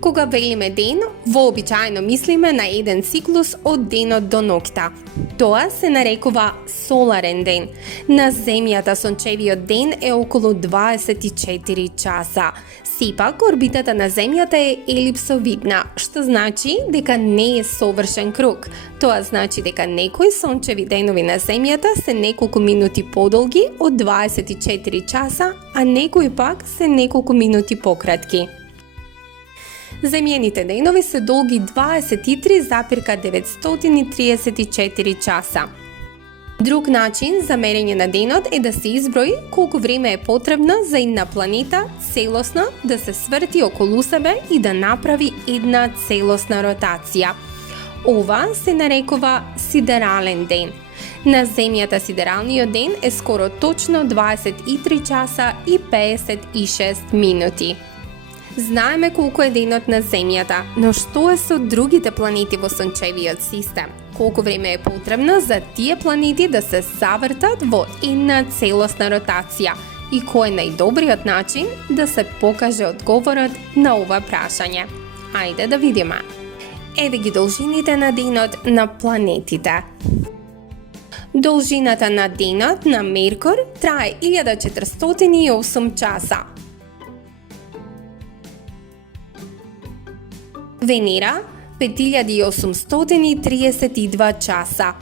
Кога велиме ден, вообичаено мислиме на еден циклус од денот до ноќта. Тоа се нарекува соларен ден. На Земјата сончевиот ден е околу 24 часа. Сепак, орбитата на Земјата е елипсовидна, што значи дека не е совршен круг. Тоа значи дека некои сончеви денови на Земјата се неколку минути подолги од 24 часа, а некои пак се неколку минути пократки. Земјаните денови се долги 23,934 часа. Друг начин за мерење на денот е да се изброи колку време е потребно за една планета целосно да се сврти околу себе и да направи една целосна ротација. Ова се нарекува сидерален ден. На Земјата сидералниот ден е скоро точно 23 часа и 56 минути. Знаеме колку е денот на Земјата, но што е со другите планети во сончевиот систем? Колку време е потребно за тие планети да се завртат во една целосна ротација? И кој е најдобриот начин да се покаже одговорот на ова прашање? Ајде да видиме. Еве ги должините на денот на планетите. Должината на денот на Меркур трае 1408 часа. Венера 5832 часа.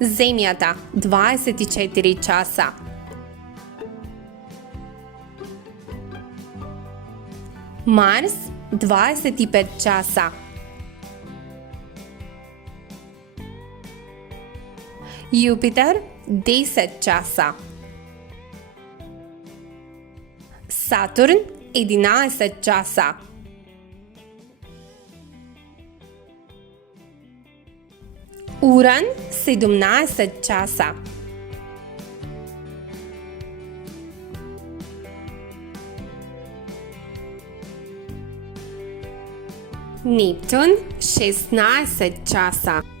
Земјата 24 часа. Марс 25 часа. Јупитер 10 часа. Сатурн 11 часа. Уран 17 часа. Нептун 16 часа.